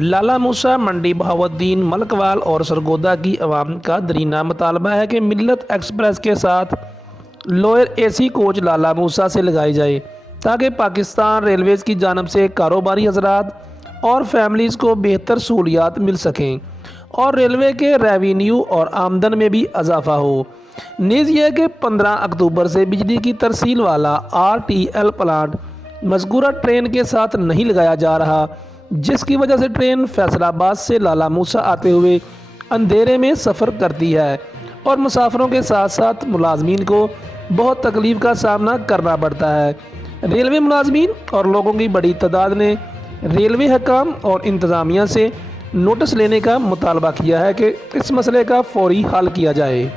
लाला मूसा, मंडी बहाउद्दीन, मलकवाल और सरगोदा की अवाम का दरीना मुतालबा है कि मिल्लत एक्सप्रेस के साथ लोअर एसी कोच लाला मूसा से लगाई जाए ताकि पाकिस्तान रेलवेज़ की जानब से कारोबारी हजरात और फैमिलीज़ को बेहतर सहूलियात मिल सकें और रेलवे के रेवेन्यू और आमदन में भी इजाफा हो। नीज़ यह कि 15 अक्टूबर से बिजली की तरसील वाला RTL प्लांट मज़कूरा ट्रेन के साथ नहीं लगाया जा रहा, जिसकी वजह से ट्रेन फैसलाबाद से लाला मूसा आते हुए अंधेरे में सफ़र करती है और मुसाफिरों के साथ साथ मुलाजमीन को बहुत तकलीफ़ का सामना करना पड़ता है। रेलवे मुलाजमीन और लोगों की बड़ी तादाद ने रेलवे हकाम और इंतज़ामिया से नोटिस लेने का मुतालबा किया है कि इस मसले का फौरी हल किया जाए।